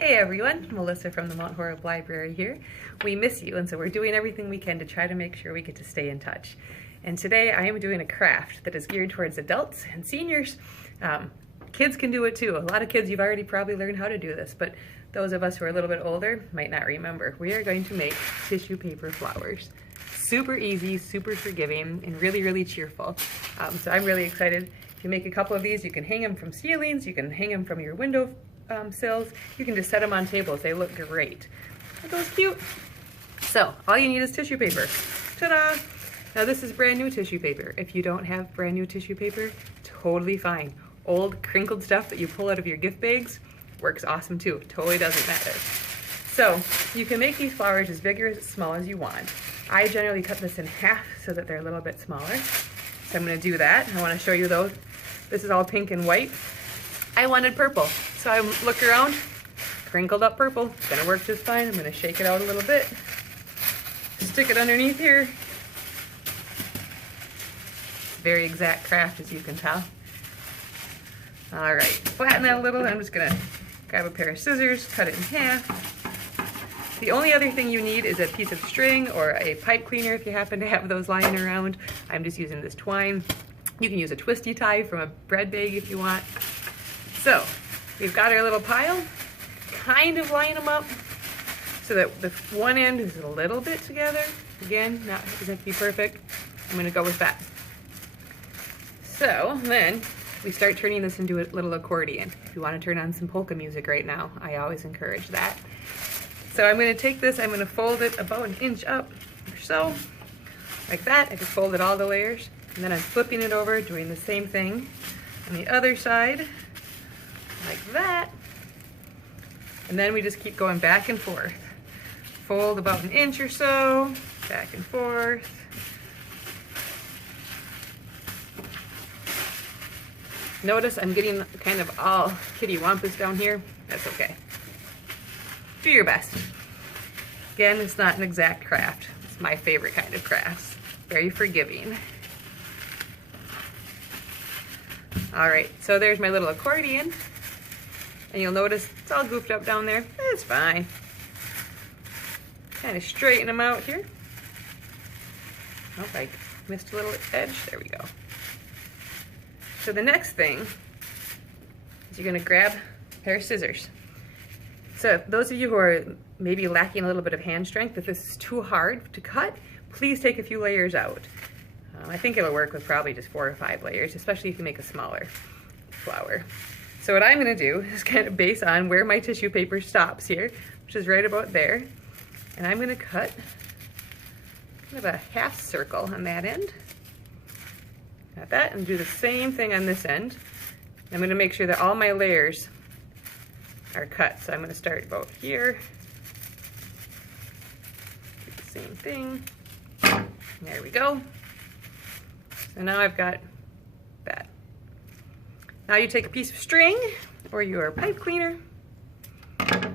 Hey everyone, Melissa from the Mount Horeb Library here. We miss you, and so we're doing everything we can to try to make sure we get to stay in touch. And today I am doing a craft that is geared towards adults and seniors. Kids can do it too. A lot of kids, you've already probably learned how to do this, but those of us who are a little bit older might not remember. We are going to make tissue paper flowers. Super easy, super forgiving, and really, really cheerful. So I'm really excited. If you make a couple of these, you can hang them from ceilings, you can hang them from your window sills. You can just set them on tables. They look great. Aren't those cute? So all you need is tissue paper. Ta-da! Now this is brand new tissue paper. If you don't have brand new tissue paper, totally fine. Old crinkled stuff that you pull out of your gift bags works awesome too. Totally doesn't matter. So you can make these flowers as big or as small as you want. I generally cut this in half so that they're a little bit smaller. So I'm going to do that. I want to show you those. This is all pink and white. I wanted purple, so I looked around, crinkled up purple. It's gonna work just fine. I'm gonna shake it out a little bit, stick it underneath here. Very exact craft, as you can tell. All right, flatten that a little. I'm just gonna grab a pair of scissors, cut it in half. The only other thing you need is a piece of string or a pipe cleaner if you happen to have those lying around. I'm just using this twine. You can use a twisty tie from a bread bag if you want. So we've got our little pile, kind of line them up so that the one end is a little bit together. Again, not doesn't have to be perfect. I'm gonna go with that. So then we start turning this into a little accordion. If you wanna turn on some polka music right now, I always encourage that. So I'm gonna take this, I'm gonna fold it about an inch up or so, like that. I just folded all the layers, and then I'm flipping it over, doing the same thing on the other side. Like that. And then we just keep going back and forth. Fold about an inch or so, back and forth. Notice I'm getting kind of all kitty wampus down here. That's okay. Do your best. Again, it's not an exact craft. It's my favorite kind of crafts. Very forgiving. All right, so there's my little accordion. And you'll notice it's all goofed up down there. It's fine. Kind of straighten them out here. Oh, I missed a little edge. There we go. So the next thing is you're gonna grab a pair of scissors. So those of you who are maybe lacking a little bit of hand strength, if this is too hard to cut, please take a few layers out. I think it'll work with probably just 4 or 5 layers, especially if you make a smaller flower. So what I'm gonna do is kind of base on where my tissue paper stops here, which is right about there. And I'm gonna cut kind of a half circle on that end. Got that, and do the same thing on this end. I'm gonna make sure that all my layers are cut. So I'm gonna start about here. Do the same thing. There we go. So now I've got that. Now you take a piece of string or your pipe cleaner,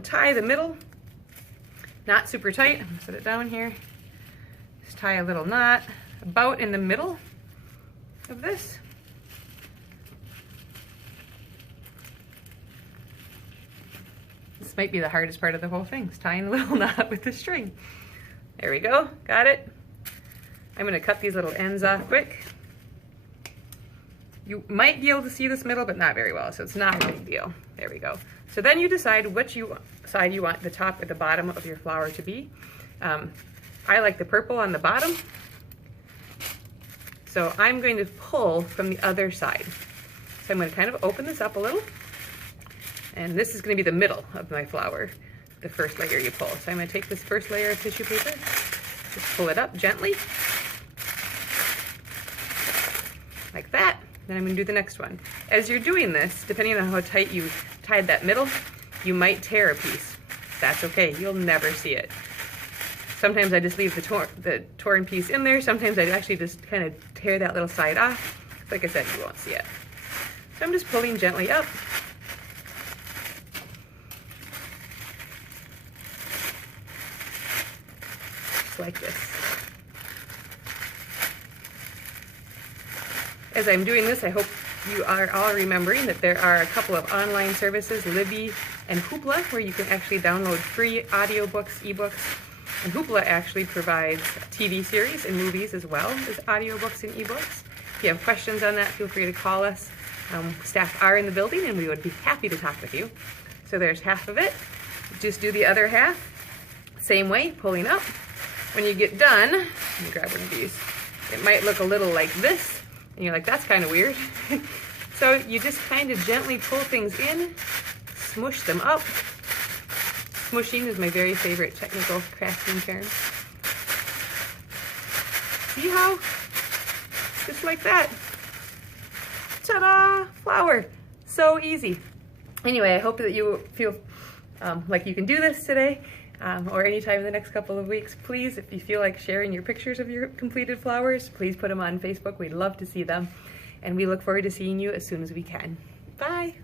tie the middle, not super tight. I'm gonna set it down here. Just tie a little knot about in the middle of this. This might be the hardest part of the whole thing, is tying a little knot with the string. There we go, got it. I'm gonna cut these little ends off quick. You might be able to see this middle, but not very well, so it's not a big deal. There we go. So then you decide which side you want the top or the bottom of your flower to be. I like the purple on the bottom, so I'm going to pull from the other side. So I'm going to kind of open this up a little, and this is going to be the middle of my flower, the first layer you pull. So I'm going to take this first layer of tissue paper, just pull it up gently, like that. Then I'm gonna do the next one. As you're doing this, depending on how tight you tied that middle, you might tear a piece. That's okay, you'll never see it. Sometimes I just leave the torn piece in there. Sometimes I actually just kind of tear that little side off. Like I said, you won't see it. So I'm just pulling gently up. Just like this. As I'm doing this, I hope you are all remembering that there are a couple of online services, Libby and Hoopla, where you can actually download free audiobooks, ebooks. And Hoopla actually provides TV series and movies as well as audiobooks and ebooks. If you have questions on that, feel free to call us. Staff are in the building and we would be happy to talk with you. So there's half of it. Just do the other half, same way, pulling up. When you get done, let me grab one of these. It might look a little like this, and you're like, that's kind of weird. So you just kind of gently pull things in, smush them up. Smushing is my very favorite technical crafting term. See how? Just like that. Ta-da! Flower. So easy. Anyway, I hope that you feel like you can do this today or anytime in the next couple of weeks. Please, if you feel like sharing your pictures of your completed flowers, please put them on Facebook. We'd love to see them. And we look forward to seeing you as soon as we can. Bye!